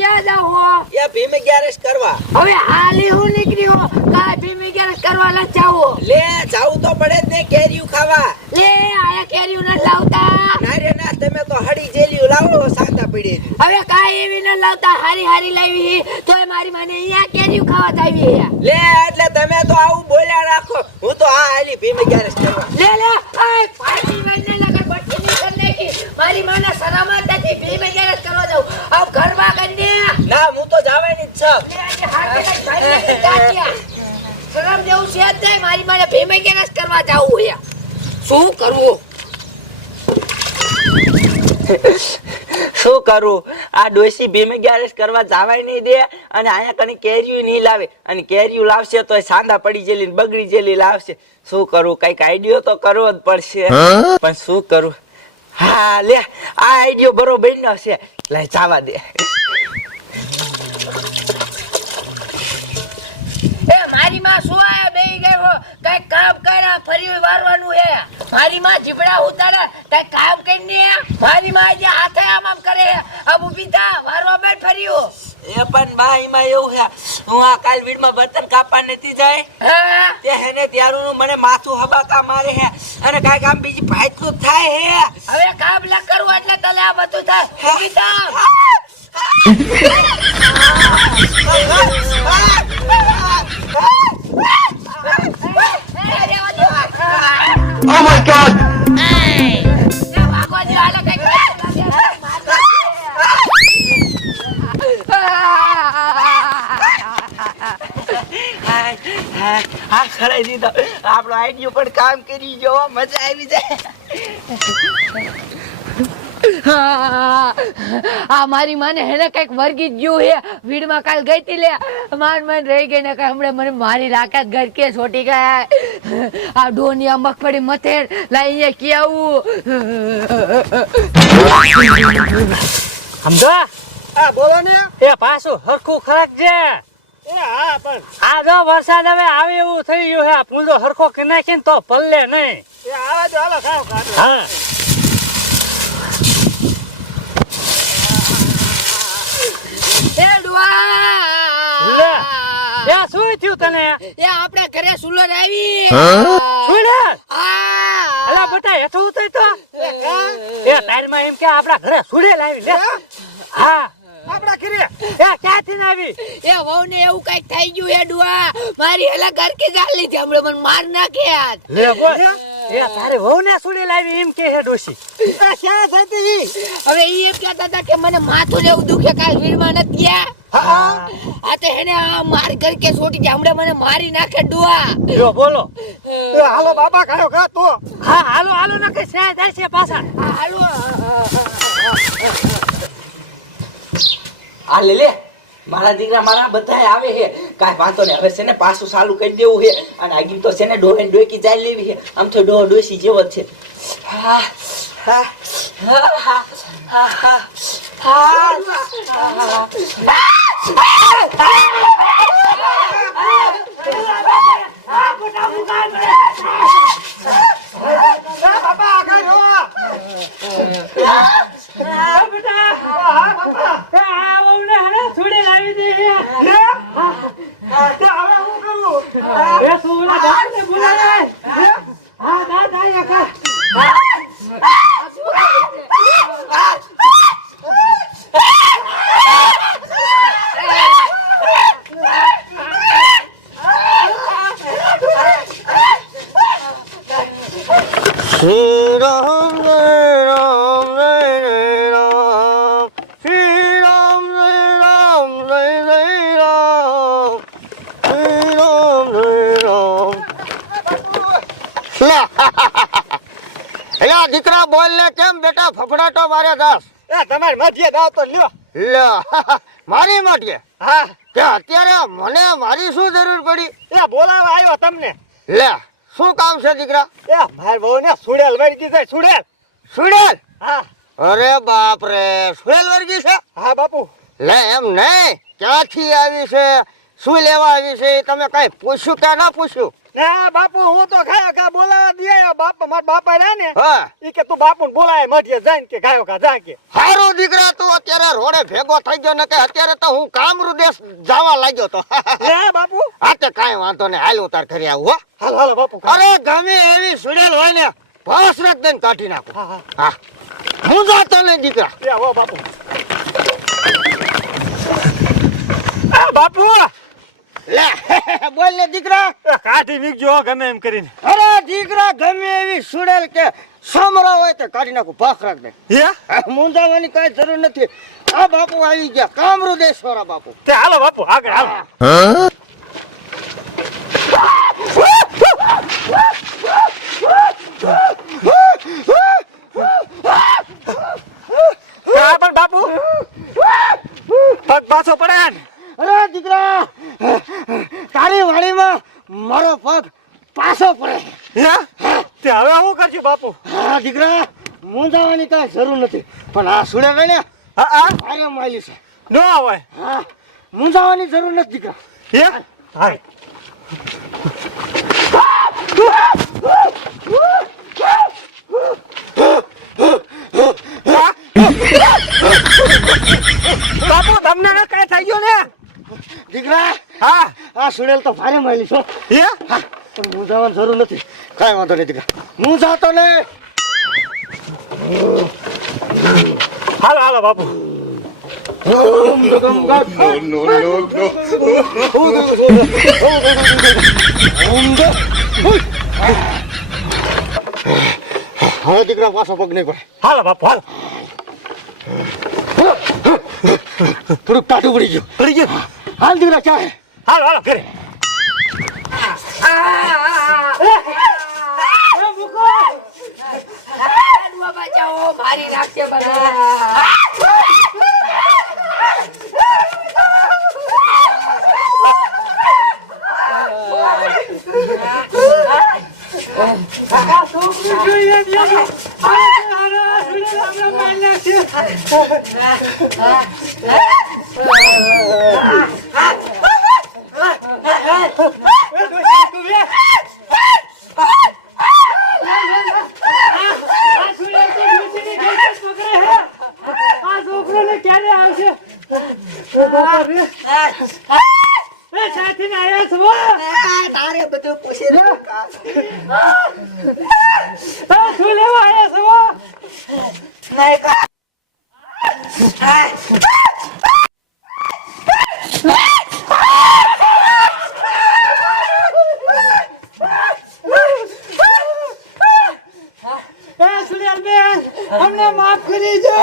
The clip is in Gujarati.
ક્યાં જાવ હો? એ ભીમ ગેરેજ કરવા. હવે હાલી હું નીકળી કાય ભીમી ગેરેજ કરવા ન જાવો લે જાવું તો પડે ને કેરીયું ખાવા. લે આયા કેરીઓ ન લાવતા. ના રે ના તમે તો હળી જેલિયું લાવો સાંતા પડી હવે કાય એવી ન લાવતા. હારી હારી લાવી તોય મારી મને અહીંયા કેરીઓ ખાવા જાવી લે એટલે તમે તો આવું બોલ્યા રાખો. હું તો આ હાલી ભીમ ગેરેજ કરવા. લે આય મને નાખી મારી માને શરમ જ નથી ભીમી ગેરેજ કરવા જાવ આવ ઘરમાં કરીને ના હું તો જાવાની જ છું. લે આજે હાથે લઈ ભાઈ ને જાત્યા. શરમ જેવું છે જ નહીં મારી માને ભીમે ગેરેજ કરવા જાવું હે શું કરવું શું કરું? આ ડોસી ભીમે ગેરેજ કરવા જવાય નહીં દે અને અહીંયા કની કેરીયું નહીં લાવે. અને કેરીયું લાવશે તો સાંધા પડી જેલી બગડી જેલી લાવશે. શું કરું? કંઈક આઈડિયો તો કરવો જ પડશે. પણ શું કરું? હા લે આ આઈડિયો બરોબર નો છે. લે જવા દે એ મારી માં શું આયા બે ગયો કઈ કામ કર્યા ફરી વારવાનું હે. મારી માં જીબડા ઉતારે કઈ કામ કરી ને મારી માં આજે હાથે આમ આમ કરે અબુ થા વારવા બેઠ ફર્યો. એ પણ બા એમાં એવું છે હું આ કાલ વીડમાં બર્તન કાપવા નથી જાય. તે હેને ત્યારું મને માથું હબાકા મારે હે. અને કાંઈક કામ બીજી ફાયદું થાય હે. હવે કામ લા કરવું એટલે તને આ બધું થાય. ઊભી થા એ રેવા દો. Oh my god! હા ખરાઈ દીધો આપણો આઈડિયો પણ કામ કરી જોવા મજા આવી જાય આ મારી માને હેને કંઈક વર્ગી ગયું હે. ભીડમાં કાલ ગઈ તી લે. માન માન રહી ગઈ ને કઈ હમણે મને મારી લાકાત ઘર કે છોટી ગયા. આ ડોની આ મગફળી મથેર લાઈ અહીંયા કે આવું? સમજો? આ બોલો ને. એ પાછું હરખું ખરાક છે એ હા પણ આ જો વરસાદ હવે આવે એવું થઈ ગયું હે આ પૂંજો હરખો કે નાખીને તો પલ્લે નહીં. એ આવા દો હાલો ખાઓ ખાધું હા. એ ડુઆ લે એ શું થયું તને? એ આપણા ઘરે સુલર આવી. છોડે અલા બટા હેઠો ઉતર તો. એ તારમાં એમ કે આપડા ઘરે સુડે લાવી લે. હા. આપડા ઘરે? એ ક્યાંથી ને આવી એ વહુ ને એવું કંઈક થઈ ગયું ડુઆ મારી હેલા ઘર કે જાલી લીધી હમણાં મને માર નાખ્યા લે બોલ. એ તારે વહુ ને સુડે લાવી એમ કે છે ડોશી. ક્યાં થતી? હવે ઈ એમ કહેતા હતા કે મને માથું જેવું દુખે કાલ વીરમાં નથી ગયા? આ તે હેને માર ઘર કે છોટી હમણાં મને મારી નાખે ડુઆ. જો બોલો. હાલો બાબા ખાયો ખા તો? હા હાલો હાલો ના કે સાહેબ જાય છે પાછા. હાલો આ લે લે. મારા દીકરા મારા બધા આવે છે. કાંઈ વાંધો નહીં હવે છે ને પાછું ચાલુ કરી દેવું છે અને આગી તો છે ને ડોહે ડોકી જાય લેવી છે આમ તો ડોહ ડોસી જેવો જ છે હા હા હા હા હા હા હા એ બાબા ખાયો હા બેટા હા બાબા એ આ વહુ ને હે સુડે લાવી દે લે તે હવે હું કરું એ તું ઓલા દાદને બોલાવે હા દાદા એ કા શ્રી રામ જય રામ જય રામ શ્રી રામ જય રામ જય જય રામ શ્રી રામ જય રામ એલા દીકરા બોલ ને કેમ બેટા ફફડાટો મારે દાસ એ તમારે મધ્ય દાવ તો લ્યો. લે મારી માટે હા. કે અત્યારે મને મારી શું જરૂર પડી? એ બોલાવા આવ્યો તમને. લે શું કામ છે દીકરા? એ ભાઈ બહુ ને સુડેલ વર્ગી છે સુડેલ. સુડેલ? હા. અરે બાપ રે સુડેલ વર્ગી છે? હા બાપુ. લે એમ નહીં. ક્યાંથી આવી છે? શું લેવા આવી છે તમે કઈ પૂછ્યું કે ના પૂછ્યું? ના બાપુ હું તો ખાયો કા બોલાવા દે બાપા મારા બાપા રહ્યા ને હા. ઈ કે તું બાપુ બોલાય મઢીએ જાય કે ખાયો ખા જા કે હારો દીકરા તું અત્યારે રોડે ભેગો થઈ ગયો ને કે અત્યારે તો હું કામરૂ દેશ જવા લાગ્યો તો. ના બાપુ. હા તે કાંઈ વાંધો નહીં. હાલ ઉતાર કરી આવું હો. હાલો હાલો બાપુ. અરે ગમે એવી સુડેલ હોય ને ભસ રાખ દઈને કાઢી નાખું. હા હા. હા. હું જાતો દીકરા. લે આવો બાપુ. બાપુ. લે બોલ ને દીકરા. કાઢી મીકજો ગમે એમ કરીને. અરે દીકરા ગમે એવી સુડેલ કે સમરા હોય તો કાઢી નાખું ભાખ રાખ દે. હે? મુંજાવાની કાંઈ જરૂર નથી. આ બાપુ આવી ગયા કામરૂ દેશવાળા બાપુ. તે હાલો બાપુ આગળ હાલો. પણ બાપુ પગ પાછો પડે અરે દીકરા તારી વાડીમાં મારો પગ પાછો પડે. હે તે હવે હું કરશું બાપુ? હા દીકરા મૂંઝાવાની કાંઈ જરૂર નથી. પણ આ સુડે ને હા હા? અરે માલી છે. નો આવે હા મૂંઝાવાની જરૂર નથી દીકરા. હે? હા? બાપુ તમને કઈ થઈ ગયું ને? દીકરા? હા. આ સુડેલ તો ભારે માયલી છો હે. હા? પણ મૂંઝાવાની જરૂર નથી. કાંઈ વાંધો નહીં દીકરા. મૂંઝાતો નહીં. હાલો હાલો બાપુ. હવે દીકરા પાછો પગ નહીં પડે. હાલો બાપુ હાલો. થોડુંક ટાટું પડી ગયું. પડી ગયું? હાલ દીકરા ચાહે હાલો હાલો ઘરે. એ સાથે ને આયા છો તારે બધું પૂછી લે. આ તું લેવા આયા છો નઈ કા. અમને માફ કરી દો.